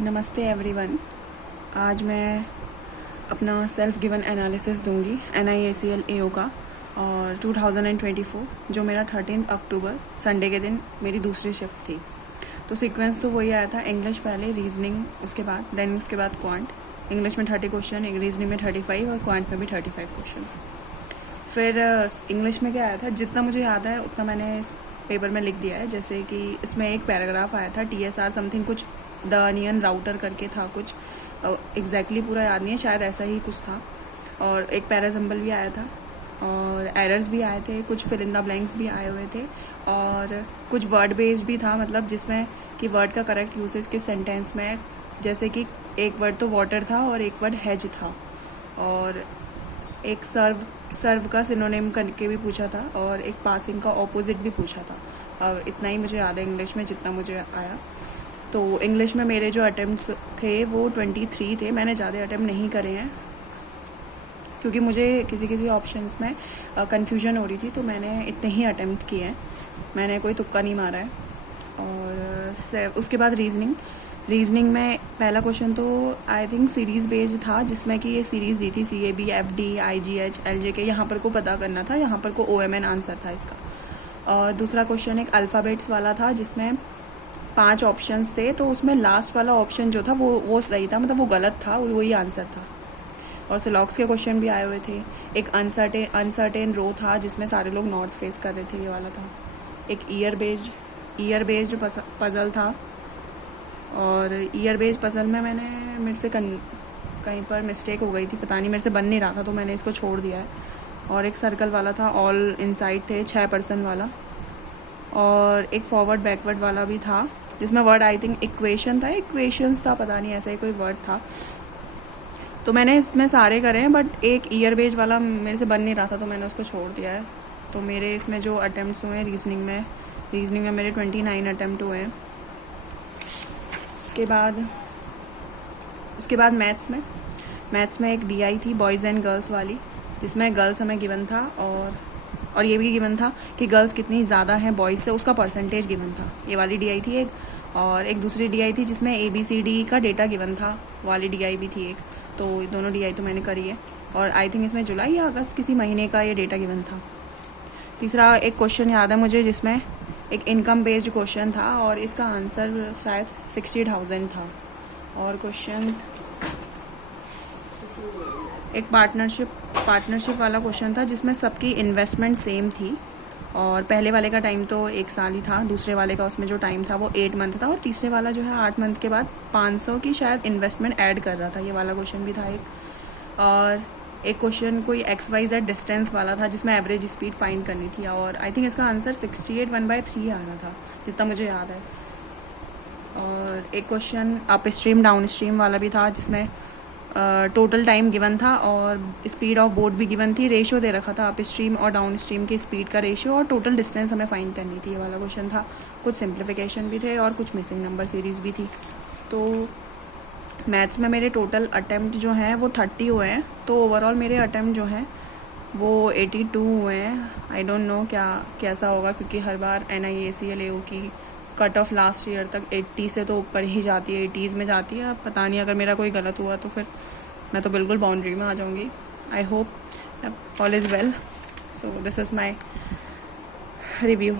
नमस्ते एवरीवन। आज मैं अपना सेल्फ गिवन एनालिसिस दूंगी NIACL AO का और 2024 जो मेरा 13 अक्टूबर संडे के दिन मेरी दूसरी शिफ्ट थी। तो सीक्वेंस तो वही आया था, इंग्लिश पहले, रीजनिंग उसके बाद क्वांट। इंग्लिश में 30 क्वेश्चन, रीजनिंग में 35 और क्वांट में भी 35 क्वेश्चन। फिर इंग्लिश में क्या आया था, जितना मुझे याद है उतना मैंने इस पेपर में लिख दिया है। जैसे कि इसमें एक पैराग्राफ आया था TSR समथिंग, कुछ द अनियन राउटर करके था, कुछ एग्जैक्टली पूरा याद नहीं है, शायद ऐसा ही कुछ था। और एक पैरासिम्बल भी आया था और एरर्स भी आए थे, कुछ फिल इन द ब्लैंक्स भी आए हुए थे और कुछ वर्ड बेस्ड भी था, मतलब जिसमें कि वर्ड का करेक्ट यूसेज के सेंटेंस में, जैसे कि एक वर्ड तो वाटर था और एक वर्ड हेज था और एक सर्व का सिनोनिम करके भी पूछा था और एक पासिंग का ऑपोजिट भी पूछा था। अब इतना ही मुझे याद है इंग्लिश में, जितना मुझे आया। तो इंग्लिश में मेरे जो अटेम्प्ट्स थे वो 23 थे। मैंने ज़्यादा अटेम्प्ट नहीं करे हैं क्योंकि मुझे किसी ऑप्शंस में कन्फ्यूजन हो रही थी, तो मैंने इतने ही अटेम्प्ट किए हैं, मैंने कोई तुक्का नहीं मारा है। और उसके बाद रीजनिंग में पहला क्वेश्चन तो आई थिंक सीरीज़ बेस्ड था, जिसमें कि ये सीरीज़ दी थी CAB, FD, IGH, LJK, यहाँ पर को पता करना था, यहाँ पर को OMN आंसर था इसका। और दूसरा क्वेश्चन एक अल्फ़ाबेट्स वाला था जिसमें 5 ऑप्शंस थे, तो उसमें लास्ट वाला ऑप्शन जो था वो सही था, मतलब वो गलत था, वही आंसर था। और सिलॉक्स के क्वेश्चन भी आए हुए थे। एक अनसर्टेन रो था जिसमें सारे लोग नॉर्थ फेस कर रहे थे, ये वाला था। एक ईयर बेस्ड पजल था और ईयर बेस्ड पजल में मेरे से कहीं पर मिस्टेक हो गई थी, पता नहीं, मेरे से बन नहीं रहा था तो मैंने इसको छोड़ दिया है। और एक सर्कल वाला था, ऑल इनसाइड थे, 6% वाला। और एक फॉरवर्ड बैकवर्ड वाला भी था जिसमें वर्ड आई थिंक इक्वेशंस था, पता नहीं, ऐसा ही कोई वर्ड था। तो मैंने इसमें सारे करे हैं, बट एक ईयर बेस्ड वाला मेरे से बन नहीं रहा था तो मैंने उसको छोड़ दिया है। तो मेरे इसमें जो अटेम्प्ट्स हुए हैं रीजनिंग में मेरे 29 अटेम्प्ट हुए हैं। उसके बाद मैथ्स में एक DI थी, बॉयज़ एंड गर्ल्स वाली, जिसमें गर्ल्स हमें गिवन था और ये भी गिवन था कि गर्ल्स कितनी ज़्यादा हैं बॉयज़ से, उसका परसेंटेज गिवन था। ये वाली DI थी एक, और एक दूसरी DI थी जिसमें ABCD का डेटा गिवन था, वाली DI भी थी एक। तो दोनों DI तो मैंने करी है और आई थिंक इसमें जुलाई या अगस्त किसी महीने का ये डेटा गिवन था। तीसरा एक क्वेश्चन याद है मुझे जिसमें एक इनकम बेस्ड क्वेश्चन था और इसका आंसर शायद 60,000 था। और क्वेश्चंस एक पार्टनरशिप वाला क्वेश्चन था जिसमें सबकी इन्वेस्टमेंट सेम थी और पहले वाले का टाइम तो 1 साल ही था, दूसरे वाले का उसमें जो टाइम था वो 8 मंथ था और तीसरे वाला जो है 8 मंथ के बाद 500 की शायद इन्वेस्टमेंट ऐड कर रहा था। ये वाला क्वेश्चन भी था एक। और एक क्वेश्चन कोई XYZ डिस्टेंस वाला था जिसमें एवरेज स्पीड फाइंड करनी थी और आई थिंक इसका आंसर 68 1/3 आ रहा था, जितना मुझे याद है। और एक question up stream down stream वाला भी था जिसमें टोटल टाइम गिवन था और स्पीड ऑफ बोट भी गिवन थी, रेशियो दे रखा था अप स्ट्रीम और डाउन स्ट्रीम की स्पीड का रेशियो, और टोटल डिस्टेंस हमें फाइंड करनी थी, ये वाला क्वेश्चन था। कुछ सिंप्लीफिकेशन भी थे और कुछ मिसिंग नंबर सीरीज़ भी थी। तो मैथ्स में मेरे टोटल अटैम्प्ट जो हैं वो 30 हुए हैं, तो ओवरऑल मेरे अटैम्प्ट जो हैं वो 82 हुए हैं। आई डोंट नो कैसा होगा, क्योंकि हर बार NIACL AO की कट ऑफ लास्ट ईयर तक 80 से तो ऊपर ही जाती है, 80s में जाती है। पता नहीं, अगर मेरा कोई गलत हुआ तो फिर मैं तो बिल्कुल बाउंड्री में आ जाऊंगी। I hope all is well. So this is my review.